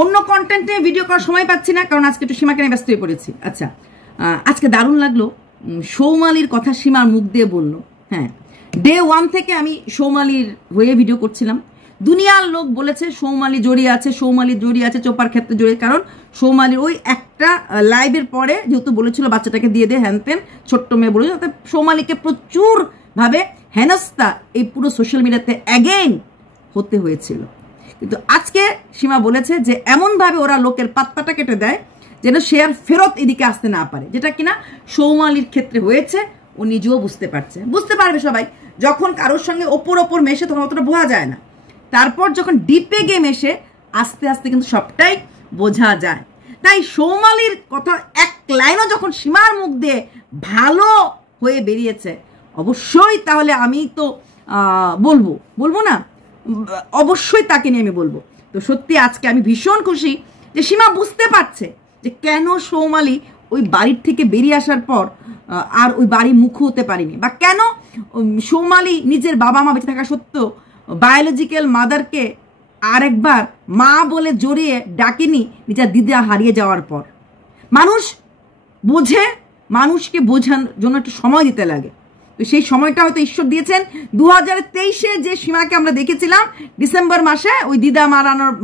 অন্য কন্টেন্টে ভিডিও করার সময় পাচ্ছি না, কারণ আজকে একটু সীমাকে নিয়ে ব্যস্ত হয়ে পড়েছি। আচ্ছা, আজকে দারুণ লাগলো সৌমালির কথা সীমার মুখ দিয়ে বললো। হ্যাঁ, ডে 1 থেকে আমি সৌমালির হয়ে ভিডিও করছিলাম। দুনিয়ার লোক বলেছে সৌমালি জড়িয়ে আছে, সৌমালি জড়িয়ে আছে, চোপার ক্ষেত্রে জড়িয়ে, কারণ সৌমালির ওই একটা লাইভের পরে যেহেতু বলেছিল বাচ্চাটাকে দিয়ে দে হ্যান তেন, ছোট্ট মেয়ে বলেছিল, তাতে সৌমালিকে প্রচুর ভাবে হেনস্থা এই পুরো সোশ্যাল মিডিয়াতে অ্যাগেইন হতে হয়েছিল। কিন্তু আজকে সীমা বলেছে যে এমনভাবে ওরা লোকের পাত্তাটা কেটে দেয় যেন সে আর ফেরত এদিকে আসতে না পারে, যেটা কিনা সৌমালির ক্ষেত্রে হয়েছে। ও নিজেও বুঝতে পারছে, বুঝতে পারবে সবাই, যখন কারোর সঙ্গে ওপর মেশে তখন অতটা বোঝা যায় না, তারপর যখন ডিপে গিয়ে মেশে আস্তে আস্তে কিন্তু সবটাই বোঝা যায়। তাই সৌমালির কথা এক লাইনও যখন সীমার মুখ দিয়ে ভালো হয়ে বেরিয়েছে, অবশ্যই তাহলে আমি তো বলবো না, অবশ্যই তাকে নিয়ে আমি বলবো। তো সত্যি আজকে আমি ভীষণ খুশি যে সীমা বুঝতে পারছে যে কেন সৌমালি ওই বাড়ির থেকে বেরিয়ে আসার পর আর ওই বাড়ি মুখ হতে পারিনি, বা কেন সৌমালি নিজের বাবা মা বেঁচে থাকা সত্ত্বেও বায়োলজিক্যাল মাদারকে আরেকবার মা বলে জড়িয়ে ডাকেনি নিজের দিদা হারিয়ে যাওয়ার পর। মানুষ বোঝে, মানুষকে বোঝানোর জন্য একটু সময় দিতে লাগে। তো সেই সময়টা হয়তো ঈশ্বর দিয়েছেন। 2023-এ যে সীমাকে আমরা দেখেছিলাম ডিসেম্বর মাসে ওই দিদা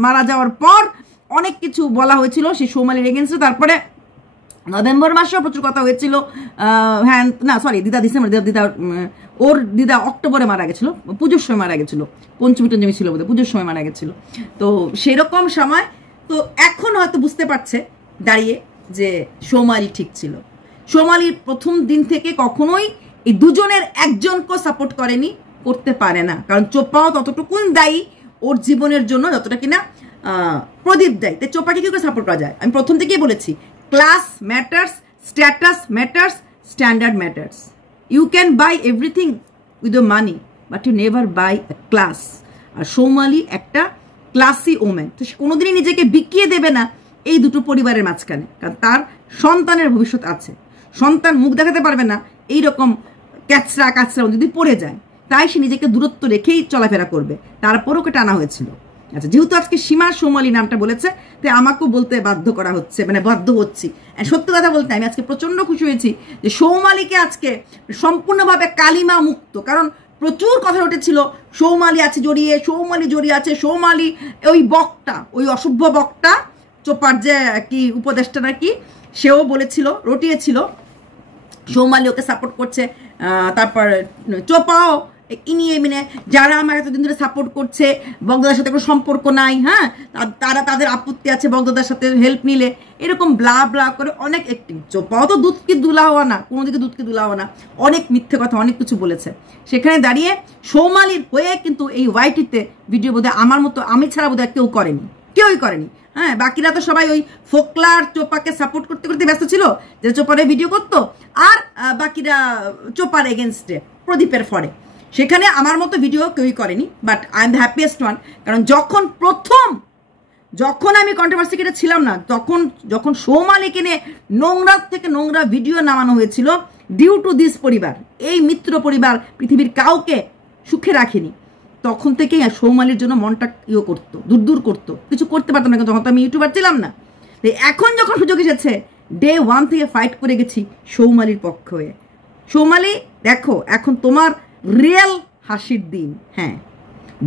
মারা যাওয়ার পর অনেক কিছু বলা হয়েছিল সেই সৌমালির এগেন্সে। তারপরে নভেম্বর মাসেও প্রচুর কথা হয়েছিল। হ্যাঁ না সরি, দিদা ডিসেম্বর, ওর দিদা অক্টোবরে মারা গেছিল, পুজোর সময় মারা গেছিল, পঞ্চমী টঞ্চমী ছিল বোধহয়, পুজোর সময় মারা গেছিল। তো সেরকম সময় তো এখন হয়তো বুঝতে পারছে দাঁড়িয়ে যে সৌমালি ঠিক ছিল। সৌমালির প্রথম দিন থেকে কখনোই এই দুজনের একজনকে সাপোর্ট করেনি, করতে পারে না, কারণ চোপাও ততটুকুন দায়ী ওর জীবনের জন্য যতটা কিনা প্রদীপ দায়ী। তাই চোপাকে কি করে সাপোর্ট করা যায়? আমি প্রথম থেকেই বলেছি, class matters, status matters, standard matters. You can buy everything with your money, but you never buy a class. আর সৌমালি একটা ক্লাসি ওমেন, তো সে কোনোদিনই নিজেকে বিকিয়ে দেবে না এই দুটো পরিবারের মাঝখানে, কারণ তার সন্তানের ভবিষ্যৎ আছে। সন্তান মুখ দেখাতে পারবে না এইরকম ক্যাচরা যদি পড়ে যায়, তাই সে নিজেকে দূরত্ব রেখেই চলাফেরা করবে। তারপর ওকে টানা হয়েছিল। আচ্ছা, যেহেতু আজকে সীমা সৌমালি নামটা বলেছে, তাই আমাকেও বলতে বাধ্য করা হচ্ছে, মানে বাধ্য হচ্ছি। সত্যি কথা বলতে আমি আজকে প্রচন্ড খুশি হয়েছি যে সৌমালিকে আজকে সম্পূর্ণভাবে কালিমা মুক্ত, কারণ প্রচুর কথা উঠেছিল সৌমালি আছে জড়িয়ে, সৌমালি জড়িয়ে আছে, সৌমালি ওই বকটা, ওই অসভ্য বকটা চোপার যে কি উপদেষ্টা নাকি, সেও বলেছিল, রটিয়েছিল সৌমালি ওকে সাপোর্ট করছে। তারপর চোপাও ইনিয়ে মিনে যারা আমার এতদিন ধরে সাপোর্ট করছে, বগদাদার সাথে কোনো সম্পর্ক নাই, হ্যাঁ তারা তাদের আপত্তি আছে বগদাদার সাথে হেল্প নিলে, এরকম ব্লা ব্লা করে অনেক অ্যাক্টিং। চোপাও তো দুধকে দুলা হওয়া না, কোনো দিকে দুধকে দুলা হওয়া না, অনেক মিথ্যে কথা অনেক কিছু বলেছে। সেখানে দাঁড়িয়ে সৌমালির হয়ে কিন্তু এই ওয়াইটিতে ভিডিও বোধহয় আমার মতো, আমি ছাড়া বোধহয় কেউই করেনি। হ্যাঁ, বাকিরা তো সবাই ওই ফোকলার চোপাকে সাপোর্ট করতে করতে ব্যস্ত ছিল, যে চোপারে ভিডিও করতো, আর বাকিরা চোপার এগেনস্টে প্রদীপের ফরে। সেখানে আমার মতো ভিডিও কেউই করেনি, but I am the happiest one. কারণ যখন আমি কন্ট্রোভার্সি কেটে ছিলাম না, যখন সৌমালিকে নিয়ে নোংরা থেকে নোংরা ভিডিও নামানো হয়েছিল, ডিউ টু দিস পরিবার, এই মিত্র পরিবার পৃথিবীর কাউকে সুখে রাখেনি, তখন থেকেই সৌমালির জন্য মনটা করতো, দূর করতো, কিছু করতে পারতাম না, যখন তো আমি ইউটিউবার ছিলাম না। এখন যখন সুযোগ এসেছে, ডে 1 থেকে ফাইট করে গেছি সৌমালির পক্ষ হয়ে। সৌমালি দেখো, এখন তোমার রিয়েল হাসির দিন। হ্যাঁ,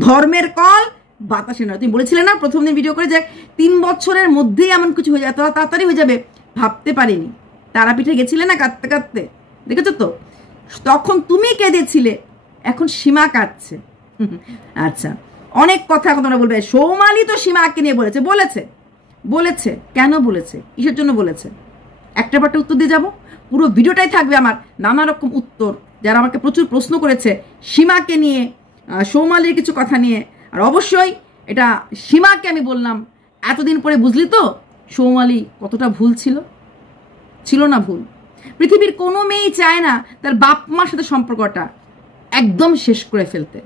ধর্মের কল বাতাসে নয়। তুমি বলেছিলে না প্রথম দিন ভিডিও করে যে 3 বছরের মধ্যেই এমন কিছু হয়ে যায়, তাড়াতাড়ি হয়ে যাবে, ভাবতে পারিনি। তারাপীঠে গেছিলে না কাঁদতে কাঁদতে, দেখেছো তো, তখন তুমি কেঁদেছিলে, এখন সীমা কাঁদছে। আচ্ছা, অনেক কথা এখন তোমরা বলবে সৌমালি তো সীমাকে নিয়ে বলেছে কেন বলেছে, কিসের জন্য বলেছে, একটা উত্তর দিয়ে যাব। পুরো ভিডিওটাই থাকবে আমার নানা রকম উত্তর, যারা আমাকে প্রচুর প্রশ্ন করেছে সীমাকে নিয়ে, সৌমালির কিছু কথা নিয়ে। আর অবশ্যই এটা সীমাকে আমি বললাম, এতদিন পরে বুঝলি তো সৌমালি কতটা ভুল ছিল না ভুল। পৃথিবীর কোনো মেয়েই চায় না তার বাপ মার সাথে সম্পর্কটা একদম শেষ করে ফেলতে।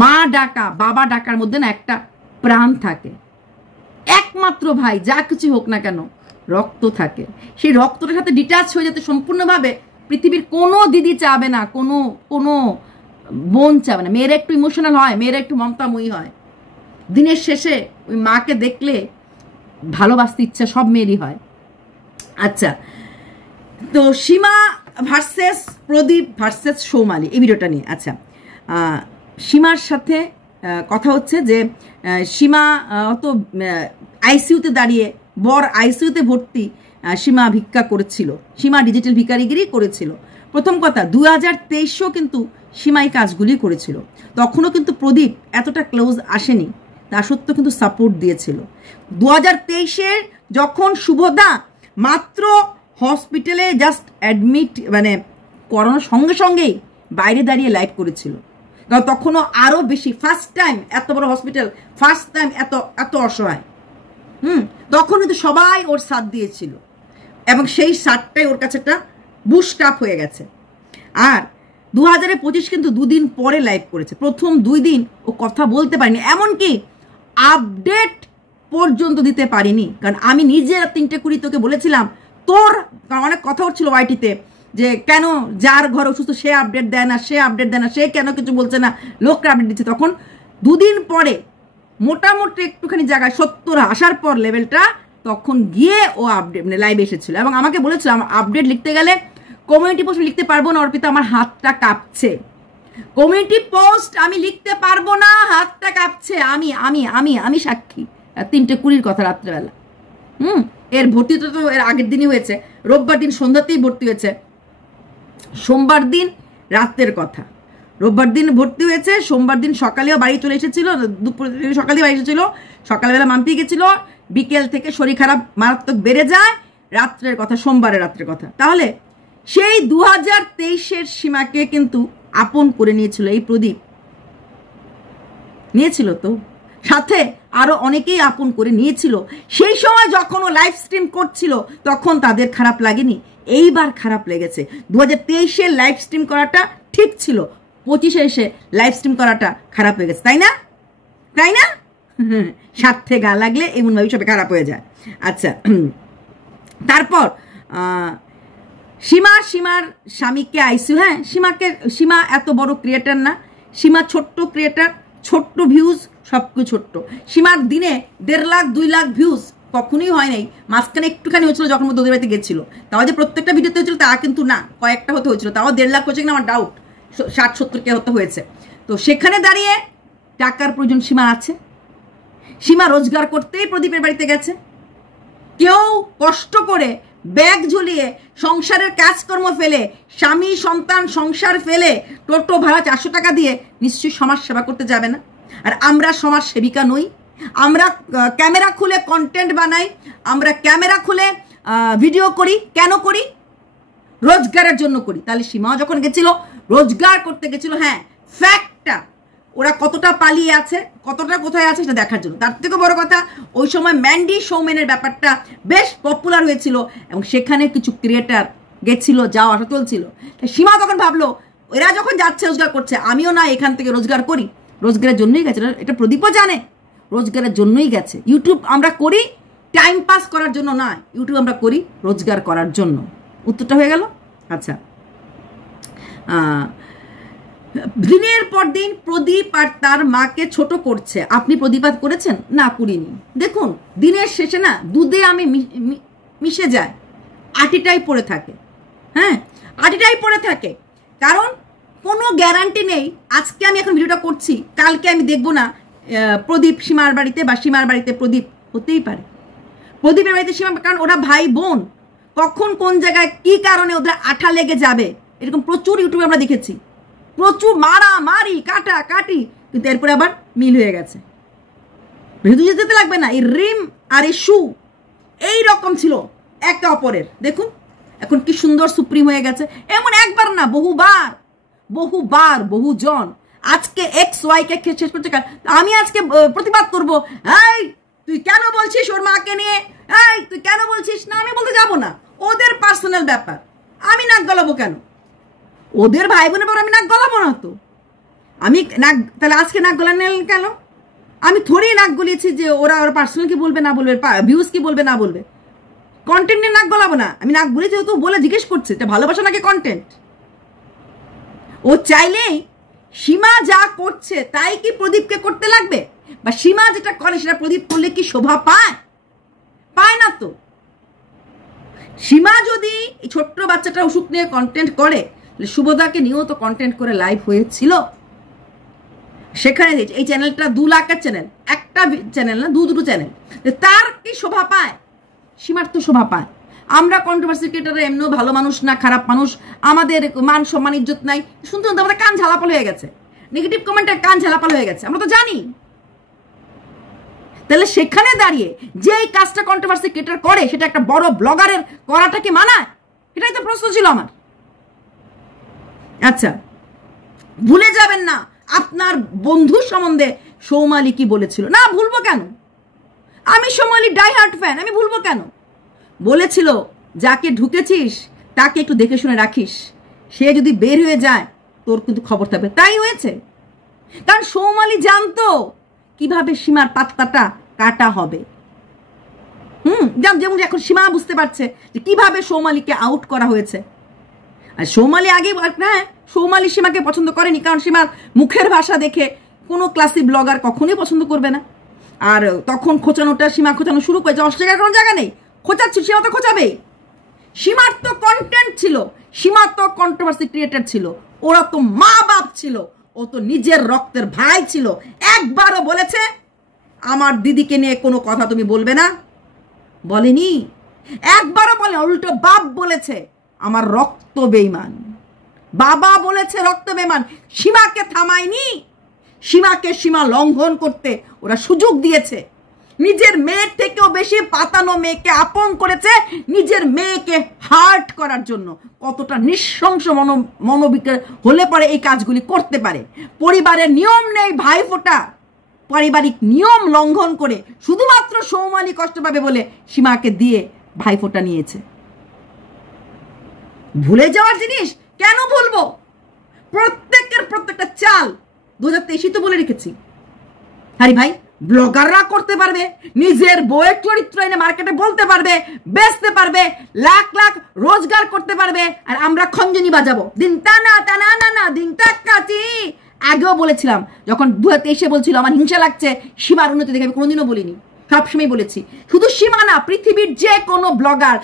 মা ডাকা বাবা ডাকার মধ্যে না একটা প্রাণ থাকে, একমাত্র ভাই যা কিছু হোক না কেন রক্ত থাকে, সেই রক্তটার সাথে ডিটাচ হয়ে যেতে সম্পূর্ণভাবে পৃথিবীর কোনো দিদি চাবে না, কোনো বোন চাবে না। মেয়েরা একটু ইমোশনাল হয়, মেয়েরা একটু মমতাময়ী হয়, দিনের শেষে ওই মাকে দেখলে ভালোবাসতে ইচ্ছা সব মেয়েরই হয়। আচ্ছা, তো সীমা ভার্সেস প্রদীপ ভার্সেস সৌমালি এই ভিডিওটা নিয়ে। আচ্ছা, সীমার সাথে কথা হচ্ছে যে সীমা তো আইসিইউতে দাঁড়িয়ে, বর আইসিইউতে ভর্তি, সীমা ভিক্ষা করেছিল, সীমা ডিজিটাল ভিকারিগিরি করেছিল। প্রথম কথা, 2023-ও কিন্তু সীমাই কাজগুলি করেছিল, তখনও কিন্তু প্রদীপ এতটা ক্লোজ আসেনি, তা সত্ত্বেও কিন্তু সাপোর্ট দিয়েছিল। 2023-এর যখন শুভদা মাত্র হসপিটালে জাস্ট অ্যাডমিট মানে করানোর সঙ্গে সঙ্গেই বাইরে দাঁড়িয়ে লাইভ করেছিল, কারণ তখনও আরও বেশি, ফার্স্ট টাইম এত বড় হসপিটাল, ফার্স্ট টাইম এত অসহায়। তখন কিন্তু সবাই ওর সাথ দিয়েছিল এবং সেই সাথটাই ওর কাছে একটা বুস্ট আপ হয়ে গেছে। আর 2025 কিন্তু 2 দিন পরে লাইভ করেছে, প্রথম 2 দিন ও কথা বলতে পারিনি, এমনকি আপডেট পর্যন্ত দিতে পারিনি। কারণ আমি নিজে 3:20 তোকে বলেছিলাম, তোর অনেক কথা হচ্ছিল ওয়াইটিতে যে কেন যার ঘর অসুস্থ সে আপডেট দেয় না, সে কেন কিছু বলছে না, লোকরা আপডেট দিচ্ছে। তখন 2 দিন পরে মোটামুটি একটুখানি জায়গায় 70 আসার পর লেভেলটা, তখন গিয়ে ও আপডেট মানে লাইভ এসেছিল এবং আমাকে বলেছিল আপডেট লিখতে গেলে কমিউনিটি পোস্ট লিখতে পারবো না অর্পিতা, আমার হাতটা কাঁপছে, কমিউনিটি পোস্ট আমি লিখতে পারবো না, হাতটা কাঁপছে। আমি আমি আমি আমি সাক্ষী, 3:20 কথা রাত্রেবেলা। এর ভর্তিটা তো এর আগের দিনই হয়েছে, রোববার দিন সন্ধ্যাতেই ভর্তি হয়েছে, সোমবার দিন রাতের কথা, রোববার দিন ভর্তি হয়েছে, সোমবার দিন সকালেও বাড়ি চলে এসেছিল, দুপুর সকালে বাড়ি এসেছিল, সকালবেলা মাম্পি গেছিল, বিকেল থেকে শরীর খারাপ মারাত্মক বেড়ে যায়, রাত্রের কথা, সোমবারের রাত্রের কথা। তাহলে সেই 2023-এর সীমাকে কিন্তু আপন করে নিয়েছিল এই প্রদীপ, নিয়েছিল তো, সাথে আরো অনেকেই আপন করে নিয়েছিল। সেই সময় যখন ও লাইভ স্ট্রিম করছিল তখন তাদের খারাপ লাগেনি, এইবার খারাপ লেগেছে। 2023-এর লাইভ স্ট্রিম করাটা ঠিক ছিল, 25-এ এসে লাইভ স্ট্রিম করাটা খারাপ হয়ে গেছে, তাই না? তাই না? স্বার্থে গা লাগলে এমনভাবে সবে খারাপ হয়ে যায়। আচ্ছা, তারপর সীমার স্বামীকে আইসিইউ, হ্যাঁ সীমা এত বড় ক্রিয়েটার না, সীমা ছোট্ট ক্রিয়েটার, ছোট্ট ভিউজ, সব কিছু ছোট্ট। সীমার দিনে 1.5 লাখ 2 লাখ ভিউজ কখনোই হয় নাই, মাঝখানে একটুখানি হয়েছিল যখন ওদের বাড়িতে গেছিল, তাও যে প্রত্যেকটা ভিডিওতে হয়েছিল তা কিন্তু না, কয়েকটা হতে হয়েছিল, তাও 1.5 লাখ হয়েছে কিনা আমার ডাউট, 60-70 হতে হয়েছে। তো সেখানে দাঁড়িয়ে টাকার প্রয়োজন সীমার আছে, সীমা রোজগার করতেই প্রদীপের বাড়িতে গেছে। কেউ কষ্ট করে ব্যাগ ঝুলিয়ে সংসারের কাজকর্ম ফেলে, স্বামী সন্তান সংসার ফেলে টোটো ভাড়া 400 টাকা দিয়ে নিশ্চয়ই সমাজ সেবা করতে যাবে না। আর আমরা সমাজ সেবিকা নই, আমরা ক্যামেরা খুলে কন্টেন্ট বানাই, আমরা ক্যামেরা খুলে ভিডিও করি, কেন করি? রোজগারের জন্য করি। তাহলে সীমা যখন গেছিল রোজগার করতে গেছিল, হ্যাঁ ফ্যাক্টটা, ওরা কতটা পালিয়ে আছে, কতটা কোথায় আছে সেটা দেখার জন্য। তার থেকে বড় কথা, ওই সময় ম্যান্ডি সৌমেনের ব্যাপারটা বেশ পপুলার হয়েছিল এবং সেখানে কিছু ক্রিয়েটার গেছিল, যাওয়া আসা চলছিল। সীমা তখন ভাবলো এরা যখন যাচ্ছে রোজগার করছে, আমিও না এখান থেকে রোজগার করি, রোজগারের জন্যই গেছে, এটা প্রদীপও জানে, রোজগারের জন্যই গেছে। ইউটিউব আমরা করি টাইম পাস করার জন্য না, ইউটিউব আমরা করি রোজগার করার জন্য। উত্তরটা হয়ে গেল। আচ্ছা, দিনের পর দিন প্রদীপ আর তার মাকে ছোট করছে, আপনি প্রতিবাদ করেছেন? না, করিনি। দেখুন, দিনের শেষে না দুধে আমি মিশে যায়, আটিটাই পড়ে থাকে, হ্যাঁ আটিটাই পড়ে থাকে, কারণ কোনো গ্যারান্টি নেই আজকে আমি এখন ভিডিওটা করছি, কালকে আমি দেখবো না প্রদীপ সীমার বাড়িতে বা সীমার বাড়িতে প্রদীপ, হতেই পারে প্রদীপের বাড়িতে সীমা, কারণ ওরা ভাই বোন, কখন কোন জায়গায় কি কারণে ওদের আঠা লেগে যাবে, এরকম প্রচুর ইউটিউবে আমরা দেখেছি, প্রচুর মারামারি কাটাকাটি, কিন্তু এরপরে আবার মিল হয়ে গেছে। ভেতু যেতে লাগবে না, এই রিম আর এই শু এইরকম ছিল একে অপরের। দেখুন এখন কি সুন্দর সুপ্রিম হয়ে গেছে, এমন একবার না বহুবার বহুজন। আজকে XY কে শেষ করছে, আমি আজকে প্রতিবাদ করবো, এই তুই কেন বলছিস ওর মাকে নিয়ে, এই তুই কেন বলছিস না, আমি বলতে যাবো না, ওদের পার্সোনাল ব্যাপার, আমি নাক গলাবো কেন? ওদের ভাই বোনের পর আমি নাক গলাবো না তো, আমি নাক, তাহলে আজকে নাক গলানো কেন? আমি থোড়ি নাক গলিয়েছি যে ওরা পার্সোনাল কি বলবে না বলবে, ভিউজ কি বলবে না বলবে, কন্টেন্ট নিয়ে নাক গলাবো না। আমি নাক গলিয়েছি, তো বলে জিজ্ঞেস করছে এটা ভালোবাসা নাকি কন্টেন্ট। ও চাইলেই সীমা যা করছে তাই কি প্রদীপকে করতে লাগবে? বা সীমা যেটা করে সেটা প্রদীপ করলে কি শোভা পায়? পায় না তো। সীমা যদি এই ছোট্ট বাচ্চাটা অসুখ নিয়ে কন্টেন্ট করে, শুভদাকে নিয়েও তো কন্টেন্ট করে লাইভ হয়েছিল। সেখানে এই চ্যানেলটা 2 লাখের চ্যানেল, একটা চ্যানেল না, দুটো চ্যানেল, তার কি শোভা পায়? সীমার তো শোভা পায়। আমরা কন্ট্রোভার্সি ক্রিয়েটাররা এমনিও ভালো মানুষ না, খারাপ মানুষ, আমাদের মান সম্মান ইজ্জত নাই, শুনতে শুনতে আমাদের কান ঝালাপাল হয়ে গেছে, নেগেটিভ কমেন্টের কান ঝালাপাল হয়ে গেছে, আমরা তো জানি। তাহলে সেখানে দাঁড়িয়ে যে এই কাজটা কন্ট্রোভার্সি ক্রিয়েটার করে সেটা একটা বড় ব্লগারের করাটা কি মানায়? এটাই তো প্রশ্ন ছিল আমার। আচ্ছা, ভুলে যাবেন না আপনার বন্ধু সম্বন্ধে সৌমালি কি বলেছিল। না, ভুলবো কেন? আমি সৌমালি ডাই হার্ট ফ্যান, আমি ভুলবো কেন? বলেছিল যাকে ঢুকেছিস তাকে একটু দেখে শুনে রাখিস, সে যদি বের হয়ে যায় তোর কিন্তু খবর থাকবে। তাই হয়েছে, কারণ সৌমালি জানতো কিভাবে সীমার পাত্তাটা কাটা হবে। যেমন এখন সীমা বুঝতে পারছে যে কিভাবে সৌমালিকে আউট করা হয়েছে। আর সৌমালি আগে, হ্যাঁ, সৌমালি সীমাকে পছন্দ করেনি, কারণ সীমার মুখের ভাষা দেখে কোনো ক্লাসি ব্লগার কখনোই পছন্দ করবে না। আর তখন খোঁচানোটা, সীমা খোঁচানো শুরু করেছে, অস্বীকার কোনো জায়গা নেই, খোঁচাচ্ছিল, সীমা তো খোঁচাবেই। সীমার তো কন্টেন্ট ছিল, সীমা তো কন্ট্রোভার্সি ক্রিয়েটার ছিল, ওরা তো মা বাপ ছিল, ও তো নিজের রক্তের ভাই ছিল। একবারও বলেছে আমার দিদিকে নিয়ে কোনো কথা তুমি বলবে না? বলেনি, একবারও বলে। উল্টো বাপ বলেছে আমার রক্ত বেঈমান, বাবা বলেছে রক্ত বেঈমান। সীমাকে থামায়নি, সীমাকে সীমা লঙ্ঘন করতে ওরা সুযোগ দিয়েছে। নিজের মেয়ের থেকেও বেশি পাতানো মেয়েকে আপন করেছে নিজের মেয়েকে হার্ট করার জন্য। কতটা নৃশংস মনোবিকার হলে পরে এই কাজগুলি করতে পারে? পরিবারের নিয়ম নেই ভাইফোঁটা, পারিবারিক নিয়ম লঙ্ঘন করে শুধুমাত্র সৌমালি কষ্ট পাবে বলে সীমাকে দিয়ে ভাইফোঁটা নিয়েছে। ভুলে যাওয়ার জিনিস কেন ভুলবো? প্রত্যেকটা চাল 2023 তো বলে রেখেছি। আরে ভাই, ব্লগাররা করতে পারবে, নিজের বইয়ের চরিত্র এনে মার্কেটে বলতে পারবে, বেচতে পারবে, লাখ লাখ রোজগার করতে পারবে, আর আমরা খঞ্জনি বাজাবো দিন টানা টানা না না দিন টাকাচি। আগেও বলেছিলাম, যখন 2023 বলছিল আমার হিংসা লাগছে সীমার উন্নতি দেখে, আমি কোনোদিনও বলিনি, সবসময় বলেছি শুধু সীমা না, পৃথিবীর যে কোনো ব্লগার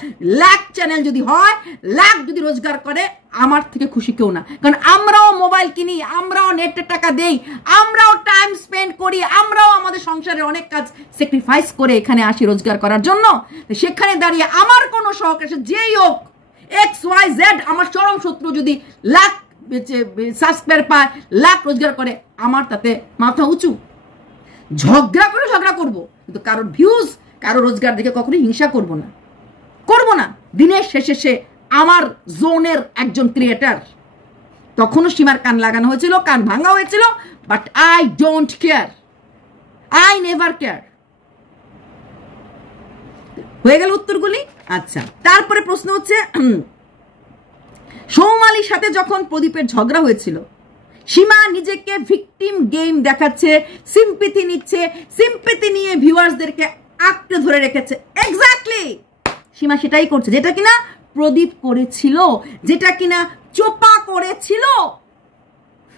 লাখ চ্যানেল যদি হয়, লাখ যদি রোজগার করে, আমার থেকে খুশি কেউ না। কারণ আমরাও মোবাইল কিনি, আমরাও নেটের টাকা দেই, আমরাও টাইম স্পেন্ড করি, আমরাও আমাদের সংসারের অনেক কাজ স্যাক্রিফাইস করে এখানে আসি রোজগার করার জন্য। সেখানে দাঁড়িয়ে আমার কোনো সহকারী যেই হোক, XYZ, আমার চরম শত্রু যদি লাখ সাবস্ক্রাইবার পায়, লাখ রোজগার করে, আমার তাতে মাথা উঁচু। ঝগড়া করে ঝগড়া করবো, কিন্তু কারোর ভিউজ, কারো রোজগার দেখে কখনোই হিংসা করবো না। দিনের শেষে সে আমার জোনের একজন ক্রিয়েটার। তখনও সীমার কান লাগানো হয়েছিল, কান ভাঙা হয়েছিল, but I don't care, I never care. হয়ে গেল উত্তরগুলি। আচ্ছা, তারপরে প্রশ্ন হচ্ছে, সৌমালির সাথে যখন প্রদীপের ঝগড়া হয়েছিল, সীমা নিজেকে ভিকটিম গেম দেখাচ্ছে, সিম্পিথি নিচ্ছে, সিম্পিথি নিয়ে ভিউয়ার্সদেরকে আঁকড়ে ধরে রেখেছে। এক্স্যাক্টলি সীমা সেটাই করছে, যেটা কিনা প্রদীপ করেছিল, যেটা কিনা চোপা করেছিল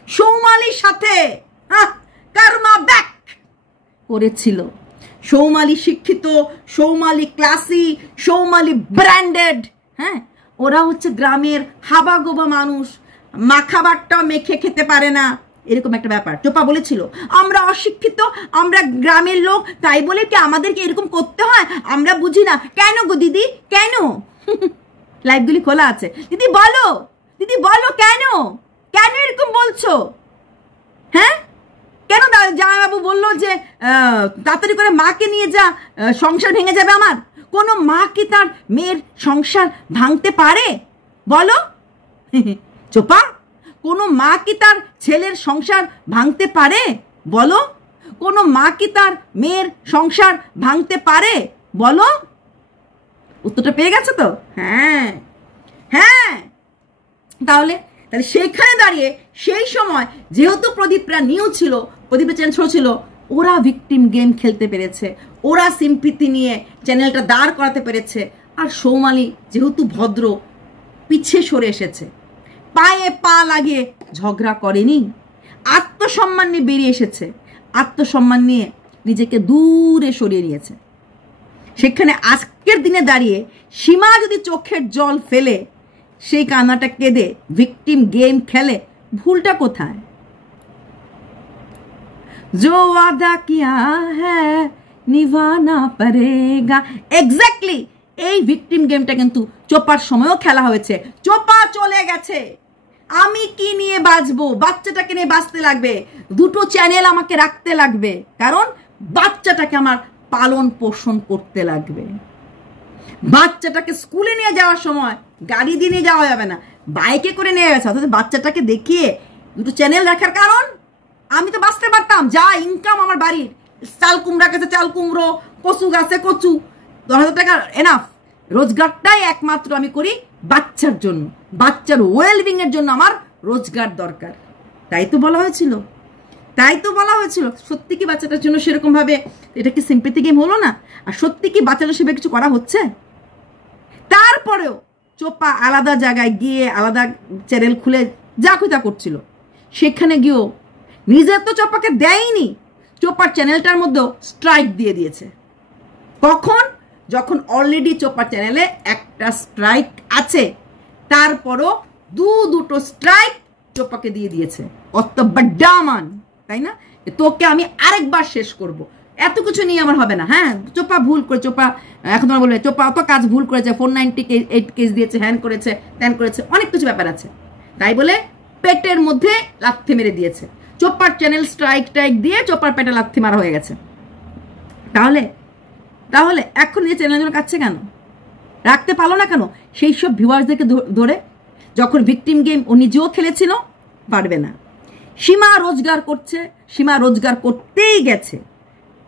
সৌমালির সাথে। কার্মা ব্যাক করেছিল। সৌমালি শিক্ষিত, সৌমালি ক্লাসি, সৌমালি ব্র্যান্ডেড। হ্যাঁ, ওরা হচ্ছে গ্রামের হাবাগোবা মানুষ, মাখাবারটাও মেখে খেতে পারে না, এরকম একটা ব্যাপার। চোপা বলেছিল আমরা অশিক্ষিত, আমরা গ্রামের লোক, তাই বলে কি আমাদেরকে এরকম করতে হয়? আমরা বুঝি না। কেন গো দিদি, কেন? লাইভগুলি খোলা আছে, দিদি বলো, দিদি বলো, কেন কেন এরকম বলছো? হ্যাঁ, কেন জামাইবাবু বললো যে তাড়াতাড়ি করে মাকে নিয়ে যা, সংসার ভেঙে যাবে আমার? কোনো মা কি তার মেয়ের সংসার ভাঙতে পারে বলো? চোপা, কোনো মা কি তার ছেলের সংসার ভাঙতে পারে বলো? কোনো মা কি তার মেয়ের সংসার ভাঙতে পারে বলো? উত্তরটা পেয়ে গেছে তো? হ্যাঁ হ্যাঁ। তাহলে সেখানে দাঁড়িয়ে সেই সময় যেহেতু প্রদীপরা নিউ ছিল, প্রদীপের চ্যানেল ছোট ছিল, ওরা ভিকটিম গেম খেলতে পেরেছে, ওরা সিম্পিথি নিয়ে চ্যানেলটা দাঁড় করাতে পেরেছে। আর সৌমালি যেহেতু ভদ্র, পিছিয়ে সরে এসেছে, পায়ে পা লাগিয়ে ঝগড়া করেনি, আত্মসম্মান নিয়ে বেরিয়ে এসেছে। আত্মসম্মান নিয়ে নিজেকে দূরে সরিয়ে নিয়েছে। সেখানে আজকের দিনে দাঁড়িয়ে সীমা যদি চোখের জল ফেলে, সেই কান্নাটা কেঁদে ভিকটিম গেম খেলে, ভুলটা কোথায়? जो वादा किया है निभाना पड़ेगा। এক্স্যাক্টলি এই ভিকটিম গেমটা কিন্তু চোপার সময়ও খেলা হয়েছে। চোপা চলে গেছে, আমি কি নিয়ে বাঁচবো? বাচ্চাটাকে নিয়ে বাঁচতে লাগবে, দুটো চ্যানেল আমাকে রাখতে লাগবে, কারণ বাচ্চাটাকে আমার পালন পোষণ করতে লাগবে। বাচ্চাটাকে স্কুলে নিয়ে যাওয়ার সময় গাড়ি দিয়ে নিয়ে যাওয়া যাবে না, বাইকে করে নিয়ে গেছে। অর্থাৎ বাচ্চাটাকে দেখিয়ে দুটো চ্যানেল রাখার কারণ আমি তো বাঁচতে পারতাম। যা ইনকাম আমার বাড়ির, চাল কুমড়া গাছে চাল কুমড়ো, কচু গাছে কচু, 10,000 টাকা এনাফ। রোজগারটাই একমাত্র আমি করি বাচ্চার জন্য, বাচ্চার ওয়েলবিং এর জন্য আমার রোজগার দরকার। তাই তো বলা হয়েছিল, তাই তো বলা হয়েছিল। সত্যি কি বাচ্চাটার জন্য সেরকম ভাবে এটা কি সিম্পেথি গেম হলো না? আর সত্যি কি বাচ্চাটার সেভাবে কিছু করা হচ্ছে? তারপরেও চোপা আলাদা জায়গায় গিয়ে আলাদা চ্যানেল খুলে যা খুঁজা করছিল, সেখানে গিয়েও নিজের তো চোপাকে দেয়নি, চোপার চ্যানেলটার মধ্যেও স্ট্রাইক দিয়ে দিয়েছে। কখন? যখন অলরেডি চোপার চ্যানেলে একটা স্ট্রাইক আছে, তারপরও দুটো স্ট্রাইক চোপাকে দিয়ে দিয়েছে। অত বড় মান, তাই না? তোকে আমি আরেকবার শেষ করব, এত কিছু নিয়ে আমার হবে না। হ্যাঁ, চোপা ভুল করে, চোপা এখন তোমার বলে চোপা অত কাজ ভুল করেছে, 498 কেস দিয়েছে, হ্যান করেছে, ত্যান করেছে, অনেক কিছু ব্যাপার আছে। তাই বলে পেটের মধ্যে লাথি মেরে দিয়েছে। চোপার চ্যানেল স্ট্রাইক দিয়ে চোপার পেটে লাথি মারা হয়ে গেছে। তাহলে তাহলে এখন যে চ্যানেল জন্য কাটছে কেন? রাখতে পারলো না কেন সেই সব ভিউয়ার্সদেরকে ধরে? যখন ভিকটিম গেম ও নিজেও খেলেছিল, পারবে না। সীমা রোজগার করছে, সীমা রোজগার করতেই গেছে।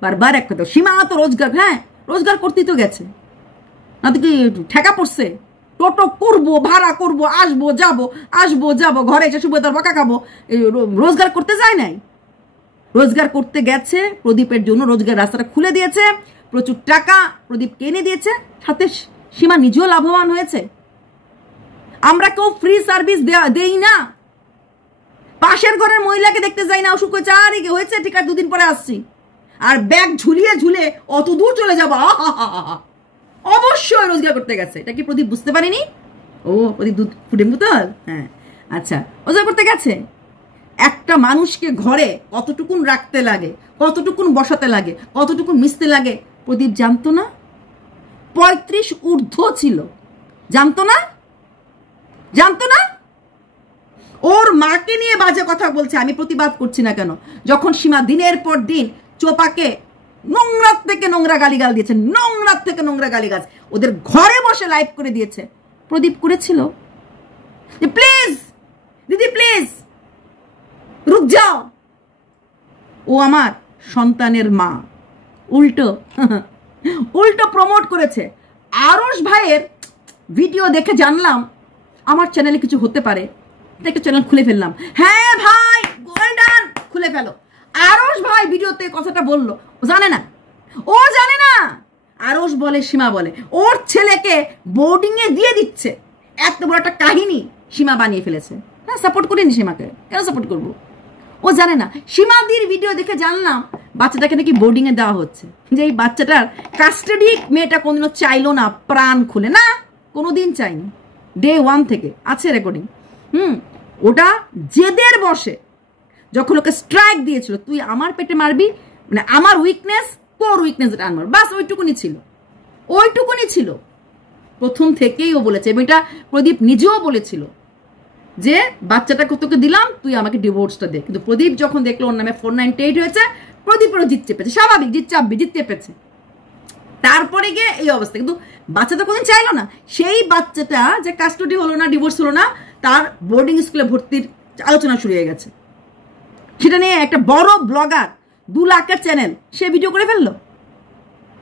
বারবার এক কথা, সীমা তো রোজগার, হ্যাঁ রোজগার করতেই তো গেছে, না তো কি ঠেকা পড়ছে? টোটো করবো, ভাড়া করবো, আসবো যাবো, ঘরে এসে সুবেদার বকা খাবো, রোজগার করতে যায় নাই? রোজগার করতে গেছে, প্রদীপের জন্য রোজগার রাস্তাটা খুলে দিয়েছে, প্রচুর টাকা প্রদীপ এনে দিয়েছে, সাথে সীমা নিজেও লাভবান হয়েছে। আমরা কেউ ফ্রি সার্ভিস দেই না, পাশের ঘরের মহিলাকে দেখতে যাই না, অসুখ হয়েছে, আর হয়েছে ঠিক আছে 2 দিন পরে আসছি, আর ব্যাগ ঝুলিয়ে ঝুলে অত দূর চলে যাবো। অবশ্যই রোজগার করতে গেছে। এটা কি প্রদীপ বুঝতে পারেনি? ও প্রদীপ দুধ ফুটে বোতল, হ্যাঁ আচ্ছা, রোজগার করতে গেছে। একটা মানুষকে ঘরে কতটুকুন রাখতে লাগে, কতটুকুন বসাতে লাগে, কতটুকুন মিশতে লাগে প্রদীপ জানতো না? 35 ঊর্ধ্ব ছিল, জানতো না? জানতো না? ওর মাকে নিয়ে বাজে কথা বলছে, আমি প্রতিবাদ করছি না কেন? যখন সীমা দিনের পর দিন চোপাকে নোংরার থেকে নোংরা গালিগাল দিয়েছে, নোংরার থেকে নোংরা গালিগাল ওদের ঘরে বসে লাইভ করে দিয়েছে, প্রদীপ করেছিল প্লিজ দিদি প্লিজ রুক যাও, ও আমার সন্তানের মা। উল্টো প্রমোট করেছে। আরশ ভাইয়ের ভিডিও দেখে জানলাম আমার চ্যানেলে কিছু হতে পারে, দেখে চ্যানেল খুলে ফেললাম। হ্যাঁ ভাই, গোল্ডেন, খুলে ফেলো। আরশ ভাই ভিডিওতে কথাটা বললো, ও জানে না, ও জানে না। আরশ বলে, সীমা বলে ওর ছেলেকে বোর্ডিং এ দিয়ে দিচ্ছে, এত বড় একটা কাহিনী সীমা বানিয়ে ফেলেছে। হ্যাঁ, সাপোর্ট করিনি সীমাকে, কেন সাপোর্ট করবো? ও জানে না। সীমাদির ভিডিও দেখে জানলাম বাচ্চাটাকে নাকি বোর্ডিং এ দেওয়া হচ্ছে, যে এই বাচ্চাটার কাস্টাডি মেয়েটা কোনদিনও চাইলো না, প্রাণ খুলে না, কোনোদিন চাইনি। ডে 1 থেকে আছে রেকর্ডিং। ওটা জেদের বসে যখন ওকে স্ট্রাইক দিয়েছিল, তুই আমার পেটে মারবি, মানে আমার উইকনেস তোর উইকনেস আনমার, বাস ওইটুকুনি ছিল। প্রথম থেকেই ও বলেছে, এবং এটা প্রদীপ নিজেও বলেছিল যে বাচ্চাটাকে তোকে দিলাম, তুই আমাকে ডিভোর্সটা দে। কিন্তু প্রদীপ যখন দেখলো ওর নামে 498 হয়েছে, প্রদীপেরও জিত চেপেছে, স্বাভাবিক, জিত চেপেছে। তারপরে গিয়ে এই অবস্থা। কিন্তু বাচ্চা তো কোনদিন চাইলো না। সেই বাচ্চাটা যে কাস্টাডি হলো না, ডিভোর্স হলো না, তার বোর্ডিং স্কুলে ভর্তির আলোচনা শুরু হয়ে গেছে। সেটা নিয়ে একটা বড় ব্লগার 2 লাখের চ্যানেল সে ভিডিও করে ফেললো।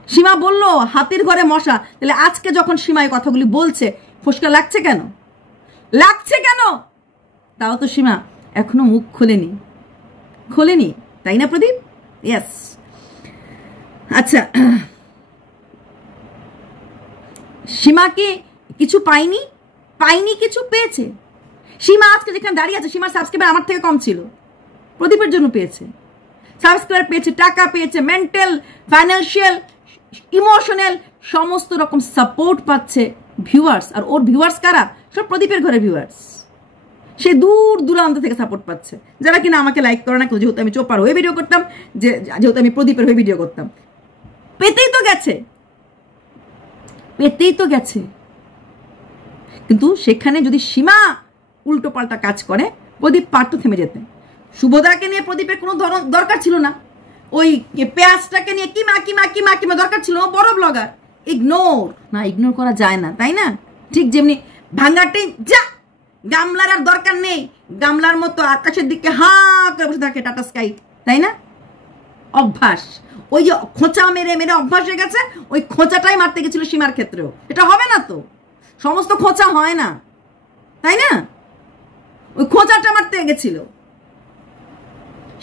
সীমা বললো হাতির ঘরে মশা। তাহলে আজকে যখন সীমা এই কথাগুলি বলছে, ফসকা লাগছে কেন? তাও তো সীমা এখনো মুখ খোলেনি, তাই না প্রদীপ? ইয়েস। আচ্ছা, সীমা কি কিছু পাইনি? কিছু পেয়েছে। সীমা আজকে যেখানে দাঁড়িয়ে আছে, সীমার সাবস্ক্রাইবার আমার থেকে কম ছিল, প্রদীপের জন্য পেয়েছে। সাবস্ক্রাইব পেয়েছে, টাকা পেয়েছে, মেন্টাল, ফাইন্যান্সিয়াল, ইমোশনাল সমস্ত রকম সাপোর্ট পাচ্ছে ভিউয়ার্স। আর ওর ভিউয়ার্স কারা? সব প্রদীপের ঘরের ভিউয়ার্স। সে দূর দূরান্ত থেকে সাপোর্ট পাচ্ছে, যারা কিনা আমাকে লাইক করে না কেউ। যেহেতু আমি চোপার হয়ে ভিডিও করতাম, যেহেতু আমি প্রদীপের হয়ে ভিডিও করতাম, পেতেই তো গেছে। কিন্তু সেখানে যদি সীমা উল্টো পাল্টা কাজ করে, প্রদীপ পারতো থেমে যেতে। শুভদাকে নিয়ে প্রদীপের কোনো দরকার ছিল না। ওই পেঁয়াজটাকে নিয়ে কিমা দরকার ছিল, বড় ব্লগার। ইগনোর করা যায় না, তাই না? ঠিক যেমনি ভাঙ্গাটি যা, গামলার আর দরকার নেই, গামলার মতো আকাশের দিকে হাঁ করে বসে থাকে টাটা স্কাই, তাই না? অভ্যাস, ওই যে খোঁচা মেরে অভ্যাস হয়ে গেছে, ওই খোঁচাটাই মারতে গেছিল সীমার ক্ষেত্রেও। এটা হবে না তো, সমস্ত খোঁচা হয় না, তাই না? ওই খোঁচাটা মারতে গেছিল।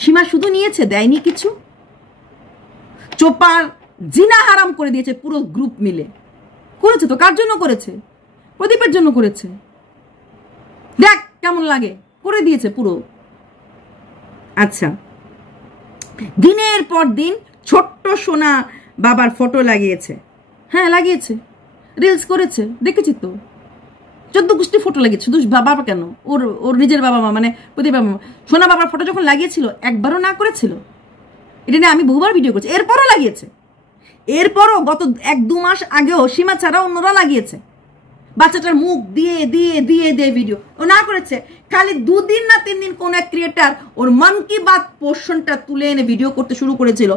সীমা শুধু নিয়েছে, দেয়নি কিছু। চোপার জিনা হারাম করে দিয়েছে পুরো গ্রুপ মিলে। করেছে তো কার জন্য করেছে? প্রদীপের জন্য করেছে। দেখ কেমন লাগে, করে দিয়েছে পুরো। আচ্ছা, দিনের পর দিন ছোট্ট সোনা বাবার ফটো লাগিয়েছে। হ্যাঁ লাগিয়েছে, রিলস করেছে, দেখেছি তো। 14 গোষ্ঠী ফটো লাগিয়েছে। শুধু বাবা কেন, ওর নিজের বাবা মা, মানে প্রদীপ বাবা মা। সোনা বাবার ফটো যখন লাগিয়েছিল, একবারও না করেছিল? এটা নিয়ে আমি বহুবার ভিডিও করছি। এরপরও লাগিয়েছে, এরপরও গত 1-2 মাস আগেও সীমা ছাড়া অন্যরা লাগিয়েছে। বাচ্চাটার মুখ দিয়ে দিয়ে দিয়ে দিয়ে ভিডিও ও না করেছে। খালি 2 দিন না 3 দিন কোন এক ক্রিয়েটার ওর মন কি বাত পোর্শনটা তুলে এনে ভিডিও করতে শুরু করেছিল,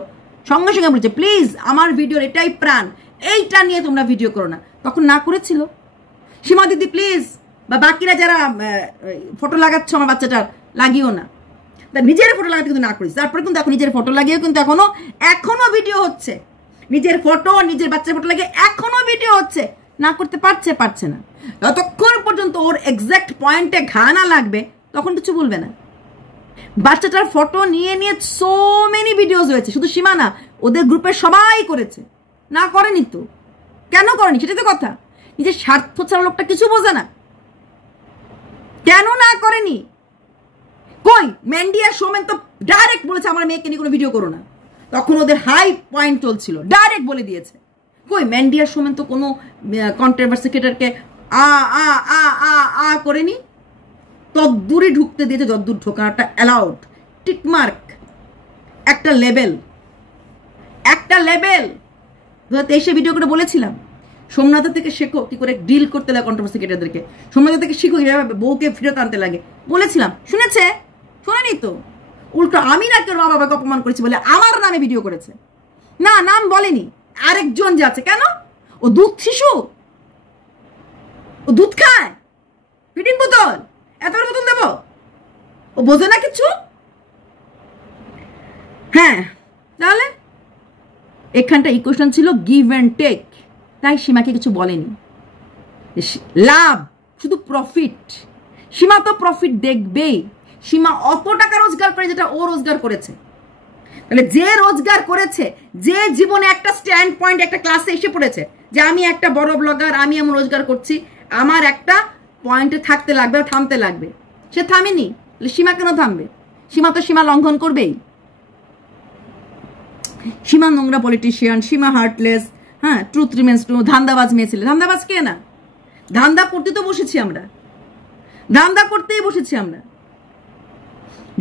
সঙ্গে সঙ্গে বলেছে প্লিজ আমার ভিডিওর এটাই প্রাণ, এইটা নিয়ে তোমরা ভিডিও করো না। তখন না করেছিল সীমা দিদি প্লিজ, বা বাকিরা যারা ফটো লাগাচ্ছ আমার বাচ্চাটার, লাগিও না। নিজের ফটো লাগাতে কিন্তু না করিস। তারপরে কিন্তু এখন নিজের ফটো লাগিয়েও কিন্তু এখনো ভিডিও হচ্ছে। নিজের ফটো, নিজের বাচ্চার ফটো লাগিয়ে এখনো ভিডিও হচ্ছে। না করতে পারছে না। যতক্ষণ পর্যন্ত ওর এক্সাক্ট পয়েন্টে ঘা না লাগবে তখন কিছু বলবে না। বাচ্চাটার ফটো নিয়ে নিয়ে সো মেনি ভিডিওস হয়েছে। শুধু সীমা না, ওদের গ্রুপের সবাই করেছে। না করেনি তো কেন করেনি? সেটা তো কথা। নিজের স্বার্থ ছাড়া লোকটা কিছু বোঝে না, কেন না করেনি? কই ম্যান্ডি আর সোমেন তো ডাইরেক্ট বলেছে আমার মেয়েকে নিয়ে কোনো ভিডিও করো না। তখন ওদের হাই পয়েন্ট চলছিল, ডাইরেক্ট বলে দিয়েছে। কই ম্যান্ডি আর সোমেন তো কোনো কন্ট্রোভার্সি ক্রিয়েটরকে আ আ আ আ আ করেনি। তদ্দূরই ঢুকতে দিয়েছে যদ্দূর ঢোকাটা অ্যালাউড। টিকমার্ক, একটা লেভেল। 2023 ভিডিও করে বলেছিলাম সোমনাথ থেকে শেখো কি করে ডিল করতে লাগে কন্ট্রোভার্সি ক্রিয়েটরদেরকে। সোমনাথ থেকে শিখো কিভাবে বউকে ফিরত আনতে লাগে বলেছিলাম। শুনেছে? শোনেনি তো। উল্টো আমি নাকি ওর মা বাবাকে অপমান করেছি বলে আমার নামে ভিডিও করেছে। না, নাম বলেনি, আরেকজন যাচ্ছে। কেন? ও দুধ শিশু, ও দুধ খায়, ফিডিং বোতল, এত বড় বোতল দেবো? ও বোঝে না কিছু। হ্যাঁ, তাহলে এখানটা ইকুয়েশন ছিল গিভ অ্যান্ড টেক। তাই সীমাকে কিছু বলেনি। লাভ শুধু প্রফিট। সীমা তো প্রফিট দেখবেই। সীমা অত টাকা রোজগার করে যেটা ও রোজগার করেছে। তাহলে যে রোজগার করেছে, যে জীবনে একটা স্ট্যান্ড পয়েন্ট, একটা ক্লাসে এসে পড়েছে যে আমি একটা বড় ব্লগার, আমি এমন রোজগার করছি, আমার একটা পয়েন্টে থাকতে লাগবে, থামতে লাগবে। সে থামেনি। সীমা কেন থামবে? সীমা তো সীমা লঙ্ঘন করবেই। সীমা নোংরা পলিটিশিয়ান, সীমা হার্টলেস, হ্যাঁ, ট্রুথ রিমেন্স ট্রু, ধান্দাবাজ মেয়ে ছিল। ধান্দাবাজ কে না? ধান্দা করতে তো বসেছি আমরা, ধান্দা করতেই বসেছি আমরা।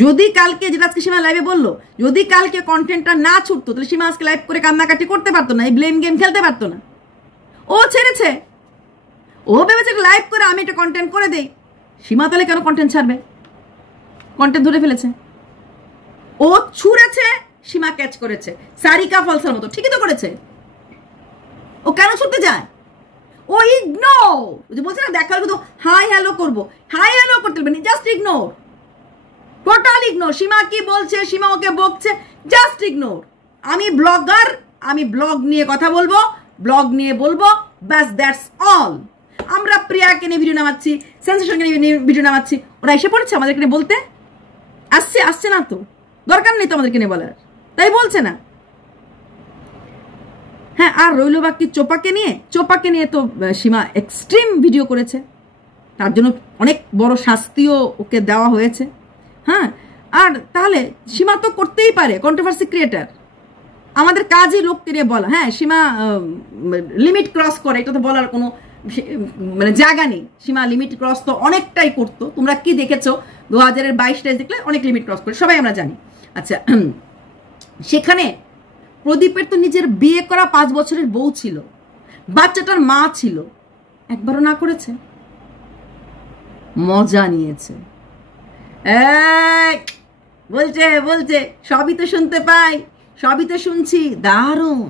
যদি কালকে, যেটা আজকে সীমা লাইভে বললো, যদি কালকে কন্টেন্টটা না ছুটতো তাহলে সীমা আজকে লাইভ করে কান্নাকাটি করতে পারতো না, এই ব্লেম গেম খেলতে পারতো না। ও ছেড়েছে, ও ভেবেছে লাইভ করে আমি একটা কন্টেন্ট করে দেই। সীমা তাহলে কেন কন্টেন্ট ছাড়বে? কন্টেন্ট ধরে ফেলেছে, ও ছুড়েছে, সীমা ক্যাচ করেছে। সারিকা ফলসার মতো ঠিকই তো করেছে। ও কেন ছুটতে যায়? ও ইগনোর, বলছে না দেখা হলে তো হাই হ্যালো করবো। হাই হ্যালো করতে পারবেন, জাস্ট ইগনোর, টোটাল ইগনোর। সীমা কি বলছে, সীমা ওকে বকছে, জাস্ট ইগনোর। আমি ব্লগার, আমি ব্লগ নিয়ে কথা বলবো, ব্লগ নিয়ে বলবো, ব্যাস, দ্যাটস অল। আমরা প্রিয়াকে নিয়ে ভিডিও নামাচ্ছি, সেন্সেশনকে নিয়ে ভিডিও নামাচ্ছি, ওরা এসে পড়েছে আমাদেরকে নিয়ে বলতে? আসছে না তো, দরকার নেই তো আমাদেরকে নিয়ে বলার, তাই বলছে না। হ্যাঁ, আর রইল বাকি চোপাকে নিয়ে তো সীমা এক্সট্রিম ভিডিও করেছে, তার জন্য অনেক বড় শাস্তিও ওকে দেওয়া হয়েছে। হ্যাঁ, আর তাহলে সীমা তো করতেই পারে, কন্ট্রোভার্সি ক্রিয়েটার, আমাদের কাজই লোককে নিয়ে বলা। হ্যাঁ, সীমা লিমিট ক্রস করে, এটা তো বলার কোনো মানে জায়গা নেই। সীমা লিমিট ক্রস তো অনেকটাই করতো, তোমরা কি দেখেছো 2022 দেখলে অনেক লিমিট ক্রস করে, সবাই আমরা জানি। আচ্ছা, সেখানে প্রদীপের তো নিজের বিয়ে করা 5 বছরের বউ ছিল, বাচ্চাটার মা ছিল, একবারও না করেছে, মজা নিয়েছে। বলছে বলছে সবই তো শুনতে পাই, সবই তো শুনছি, দারুণ।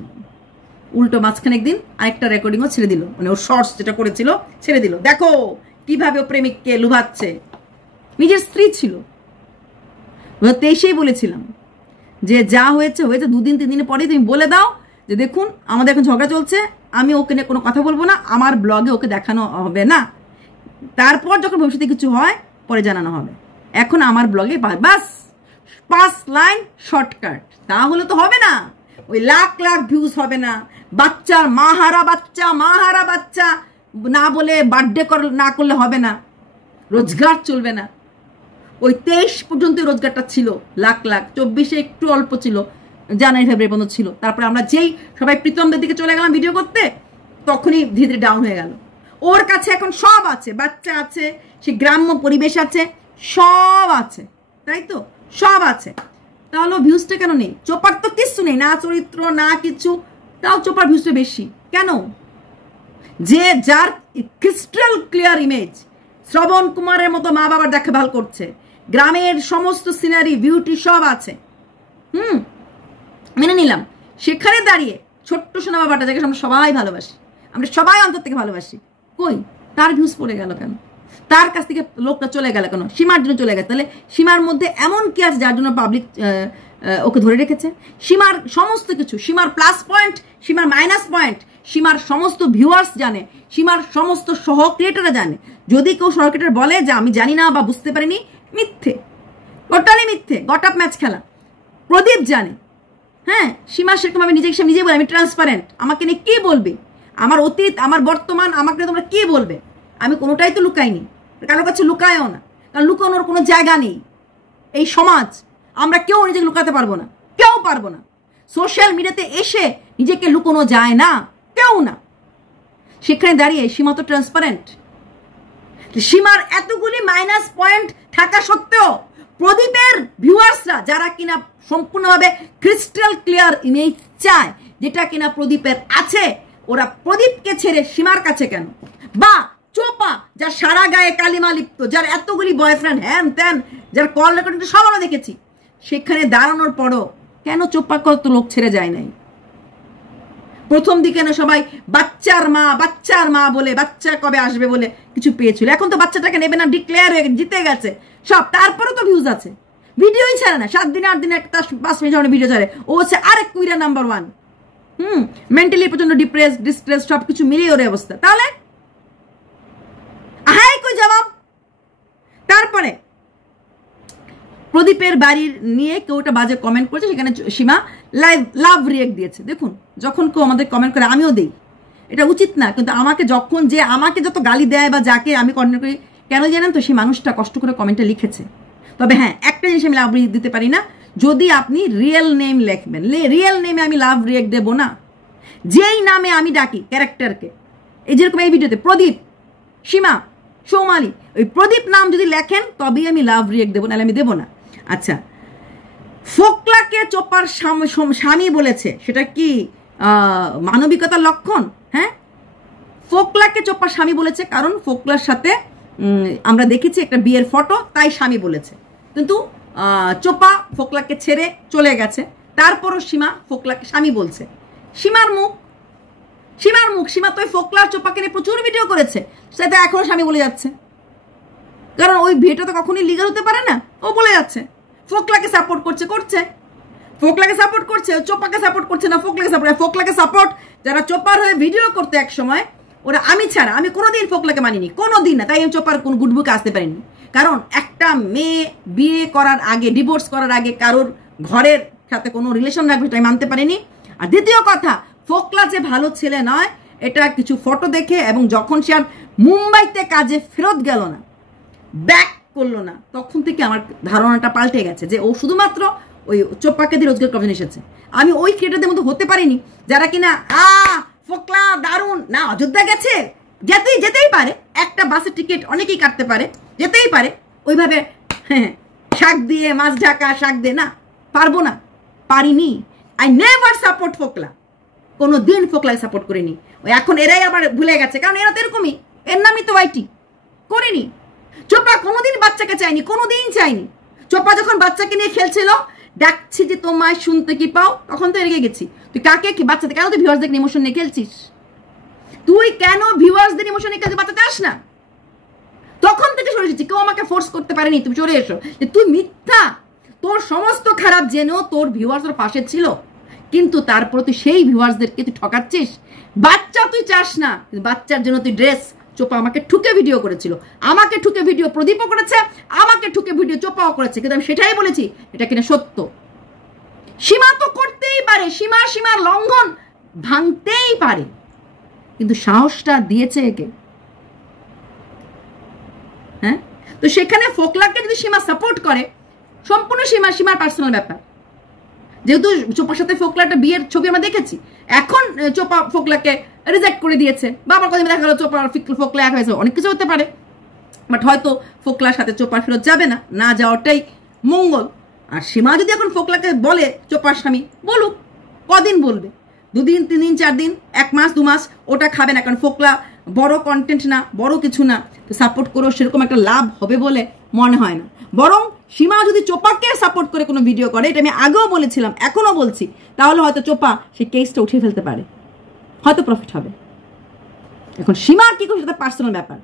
উল্টো মাঝখানে একদিন আরেকটা রেকর্ডিংও ছেড়ে দিল, মানে ওর শর্টস যেটা করেছিল ছেড়ে দিল, দেখো কিভাবে ও প্রেমিককে লুভাচ্ছে। নিজের স্ত্রী ছিল। 2023 বলেছিলাম যে যা হয়েছে হয়েছে, 2-3 দিনের পরেই তুমি বলে দাও যে দেখুন আমাদের এখন ঝগড়া চলছে, আমি ওকে নিয়ে কোনো কথা বলবো না, আমার ব্লগে ওকে দেখানো হবে না, তারপর যখন ভবিষ্যতে কিছু হয় পরে জানানো হবে, এখন আমার ব্লগে বাস 5 লাইন শর্টকাট। তাহলে তো হবে না, ওই লাখ লাখ ভিউজ হবে না, বাচ্চার মাহারা বাচ্চা না বলে বার্থডে না করলে হবে না, রোজগার চলবে না। ওই 23 পর্যন্ত রোজগারটা ছিল লাখ লাখ, 24 একটু অল্প ছিল, জানুয়ারি ফেব্রুয়ারি পর্যন্ত ছিল। তারপরে আমরা যেই সবাই প্রীতমদের দিকে চলে গেলাম ভিডিও করতে, তখনই ধীরে ধীরে ডাউন হয়ে গেল। ওর কাছে এখন সব আছে, বাচ্চা আছে, সে গ্রাম্য পরিবেশ আছে, সব আছে, তাই তো, সব আছে। তাহলে ভিউজটা কেন নেই? চোপার তো কিচ্ছু নেই, না চরিত্র না কিছু, তাও চোপার ভিউজটা বেশি কেন? যে যার ক্রিস্টাল ক্লিয়ার ইমেজ, শ্রবণ কুমারের মতো মা বাবার দেখাভাল করছে, গ্রামের সমস্ত সিনারি বিউটি সব আছে, মেনে নিলাম। সেখানে দাঁড়িয়ে ছোট্ট সোনা বাবাটা, যাকে আমরা সবাই ভালোবাসি, আমরা সবাই অন্তর থেকে ভালোবাসি, কই তার ভিউজ পড়ে গেল কেন? তার কাছ থেকে লোকটা চলে গেল কেন? সীমার জন্য চলে গেছে। তাহলে সীমার মধ্যে এমন কি আছে যার জন্য পাবলিক ওকে ধরে রেখেছে? সীমার সমস্ত কিছু, সীমার প্লাস পয়েন্ট, সীমার মাইনাস পয়েন্ট, সীমার সমস্ত ভিউয়ার্স জানে, সীমার সমস্ত সহ ক্রিয়েটাররা জানে। যদি কেউ সহ ক্রিয়েটার বলে যে আমি জানি না বা বুঝতে পারিনি, মিথ্যে, টোটালি মিথ্যে, গট আপ ম্যাচ খেলা। প্রদীপ জানে, হ্যাঁ, সীমা সেরকম আমি নিজেকে নিজে বলি আমি ট্রান্সপারেন্ট, আমাকে নিয়ে কি বলবে, আমার অতীত আমার বর্তমান আমাকে তোমরা কি বলবে, আমি কোনোটাই তো লুকাইনি, কারোর কাছে লুকায়ও না, কারণ লুকানোর কোনো জায়গা নেই। এই সমাজ আমরা কেউ নিজেকে লুকাতে পারবো না, কেউ পারবো না। সোশ্যাল মিডিয়াতে এসে নিজেকে লুকানো যায় না, কেউ না। সেখানে দাঁড়িয়ে সীমা তো ট্রান্সপারেন্ট। সীমার এতগুলি মাইনাস পয়েন্ট থাকা সত্ত্বেও প্রদীপের ভিউয়ার্সরা, যারা কিনা সম্পূর্ণভাবে ক্রিস্টাল ক্লিয়ার ইমেজ চায়, যেটা কিনা প্রদীপের আছে, ওরা প্রদীপকে ছেড়ে সীমার কাছে কেন? বা চোপা, যার সারা গায়ে কালিমা লিপ্ত, যার এতগুলি বয়ফ্রেন্ড হ্যান ত্যান, যার কল রেকর্ডিং সব আমরা দেখেছি, সেখানে দাঁড়ানোর পরও কেন চোপা কত লোক ছেড়ে যায় নাই? প্রথম দিকে না সবাই বাচ্চার মা বলে, বাচ্চা কবে আসবে বলে কিছু পেয়েছিল, এখন তো বাচ্চাটাকে নেবে না, ডিক্লেয়ার হয়ে জিতে গেছে সব, তারপরেও তো ভিউজ আছে, ভিডিওই ছাড়ে না, 7 দিনে 8 দিনে একটা 5 মিনিট ভিডিও ছাড়ে। ও হচ্ছে আরেক কুইরা নাম্বার 1, মেন্টালি প্রচন্ড ডিস্ট্রেস সবকিছু মিলিয়ে ওর অবস্থা। তাহলে হাই কই জবাব? তারপরে প্রদীপের বাড়ির নিয়ে কেউ একটা বাজে কমেন্ট করেছে, সেখানে সীমা লাভ রিয়েক্ট দিয়েছে। দেখুন, যখন কেউ আমাদের কমেন্ট করে, আমিও দেই, এটা উচিত না, কিন্তু আমাকে যখন যে আমাকে যত গালি দেয় বা যাকে আমি কমেন্ট করি, কেন জানেন তো, সেই মানুষটা কষ্ট করে কমেন্টটা লিখেছে। তবে হ্যাঁ, একটা জিনিস আমি লাভ রিয়েক্ট দিতে পারি না, যদি আপনি রিয়েল নেম লিখবেন। রিয়েল নেমে আমি লাভ রিয়েক্ট দেবো না, যেই নামে আমি ডাকি ক্যারেক্টারকে, এই যেরকম এই ভিডিওতে প্রদীপ, সীমা, সৌমালি, ওই প্রদীপ নাম যদি লেখেন তবেই আমি লাভ রিয়েক্ট দেবো, নাহলে আমি দেবো না। আচ্ছা, ফোকলাকে চোপার স্বামী বলেছে, সেটা কি মানবিকতার লক্ষণ? হ্যাঁ, ফোকলাকে চোপার স্বামী বলেছে কারণ ফোকলার সাথে আমরা দেখেছি একটা বিয়ের ফটো, তাই স্বামী বলেছে। কিন্তু চোপা ফোকলাকে ছেড়ে চলে গেছে, তারপরও সীমা ফোকলাকে স্বামী বলছে। সীমার মুখ, সীমা তো ওই ফোকলার চোপাকে নিয়ে প্রচুর ভিডিও করেছে, সেটা এখনো স্বামী বলে যাচ্ছে, কারণ ওই ভিডিও তো কখনই লিগাল হতে পারে না, ও বলে যাচ্ছে। ফোকলাকে সাপোর্ট করছে, ফোকলাকে সাপোর্ট করছে, চোপাকে সাপোর্ট করছে না, ফোকলাকে সাপোর্ট যারা চোপার হয়ে ভিডিও করতে এক সময়, ওরা আমি ছাড়া আমি কোনোদিন ফোকলাকে মানিনি, কোনোদিন না, তাই আমি চোপার কোন গুড বুকে আসতে পারিনি। কারণ একটা মেয়ে বিয়ে করার আগে, ডিভোর্স করার আগে কারোর ঘরের সাথে কোনো রিলেশন রাখবে তাই মানতে পারিনি। আর দ্বিতীয় কথা, ফোকলা যে ভালো ছেলে নয় এটা কিছু ফটো দেখে, এবং যখন সে আর মুম্বাইতে কাজে ফেরত গেল না, ব্যাক করলো না, তখন থেকে আমার ধারণাটা পাল্টে গেছে যে ও শুধুমাত্র ওই চোপ্পাকে দিয়ে রোজগার করার জন্য এসেছে। আমি ওই ক্রিয়েটারদের মধ্যে হতে পারিনি যারা কিনা ফোকলা দারুণ না, অযোধ্যা গেছে, যেতেই পারে, একটা বাসের টিকিট অনেকেই কাটতে পারে, যেতেই পারে, ওইভাবে শাক দিয়ে মাছ ঢাকা শাক দিয়ে, না পারবো না, পারিনি। আই নেভার সাপোর্ট ফোকলা, কোনো দিন ফোকলাকে সাপোর্ট করিনি। ওই এখন এরাই আবার ভুলে গেছে, কারণ এরা তো এরকমই, এর নামই তো ওয়াইটি, করিনি। চোপা কোনোদিন বাচ্চাকে চাইনি, কোনোদিন চাইনি। চোপা যখন বাচ্চাকে নিয়ে খেলছিল, ডাকছি যে তোমায় শুনতে কি পাও, তখন তো রেগে গেছি। তুই কাকে কি বাচ্চাতে কেন তুই ভিউয়ার্সদের ইমোশন নিয়ে খেলছিস? তুই কেন ভিউয়ার্সদের ইমোশন নিয়ে খেলছিস? বাচ্চাতে আস না। তখন থেকে সরে এসেছি, কেউ আমাকে ফোর্স করতে পারেনি তুমি চলে এসো। যে তুই মিথ্যা, তোর সমস্ত খারাপ জেনেও তোর ভিউয়ার্সের পাশে ছিল, কিন্তু তারপর তুই সেই ভিউয়ার্সদেরকে তুই ঠকাচ্ছিস। বাচ্চা তুই চাস না, বাচ্চার জন্য তুই ড্রেস। চোপা আমাকে ঠুকে ভিডিও করেছিল, আমাকে ঠুকে ভিডিও প্রদীপও করেছে, আমাকে ঠুকে ভিডিও চোপাও করেছে, কিন্তু আমি সেটাই বলেছি এটা কিনা সত্য। সীমা তো করতেই পারে, সীমার লঙ্ঘন ভাঙতেই পারে, কিন্তু সাহসটা দিয়েছে একে। হ্যাঁ, তো সেখানে ফোকলাকে যদি সীমা সাপোর্ট করে, সম্পূর্ণ সীমার পার্সোনাল ব্যাপার। যেহেতু চোপার সাথে ফোকলাটা বিয়ের ছবি আমরা দেখেছি, এখন চোপা ফোকলাকে রিজেক্ট করে দিয়েছে, বা আবার কদিন দেখা গেলো চোপা ফোকলা এক হয়েছে, অনেক কিছু হতে পারে। বাট হয়তো ফোকলার সাথে চোপার ফেরত যাবে না, না যাওয়াটাই মঙ্গল। আর সীমা যদি এখন ফোকলাকে বলে, চোপার স্বামী বলুক, কদিন বলবে? 2 দিন 3 দিন 4 দিন 1 মাস 2 মাস, ওটা খাবে না, কারণ ফোকলা বড় কন্টেন্ট না, বড় কিছু না। তো সাপোর্ট করেও সেরকম একটা লাভ হবে বলে মনে হয় না। বরং সীমা যদি চোপাকে সাপোর্ট করে কোনো ভিডিও করে, এটা আমি আগেও বলেছিলাম, এখনো বলছি, তাহলে হয়তো চোপা সেই কেসটা উঠিয়ে ফেলতে পারে, হয়তো প্রফিট হবে। এখন সীমা কি করে সেটা পার্সোনাল ব্যাপার,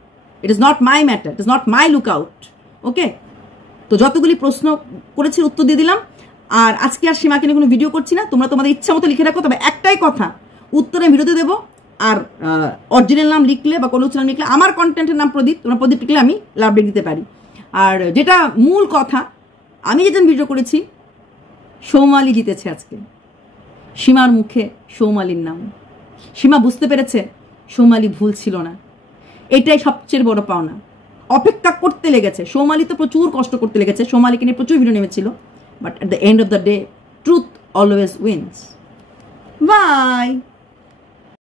it is not my matter, it is not my look out. Okay, তো যতগুলি প্রশ্ন করেছি উত্তর দিয়ে দিলাম। আর আজকে আর সীমাকে নিয়ে কোনো ভিডিও করছি না, তোমরা তোমাদের ইচ্ছা মতো লিখে রাখো। তবে একটাই কথা, উত্তরে ভিডিওতে দেবো, আর অরিজিনাল নাম লিখলে বা কোনো নাম লিখলে, আমার কন্টেন্টের নাম প্রদীপ, তোমরা প্রদীপ লিখলে আমি লাভ রেট দিতে পারি। আর যেটা মূল কথা, আমি যেদিন ভিডিও করেছি, সৌমালি জিতেছে আজকে, সীমার মুখে সৌমালির নাম। সীমা বুঝতে পেরেছে সৌমালি ভুল ছিল না, এটাই সবচেয়ে বড় পাওনা। অপেক্ষা করতে লেগেছে, সৌমালি তো প্রচুর কষ্ট করতে লেগেছে, সৌমালিকে নিয়ে প্রচুর ভিডিও নেমেছিল, but at the end of the day truth always wins. By.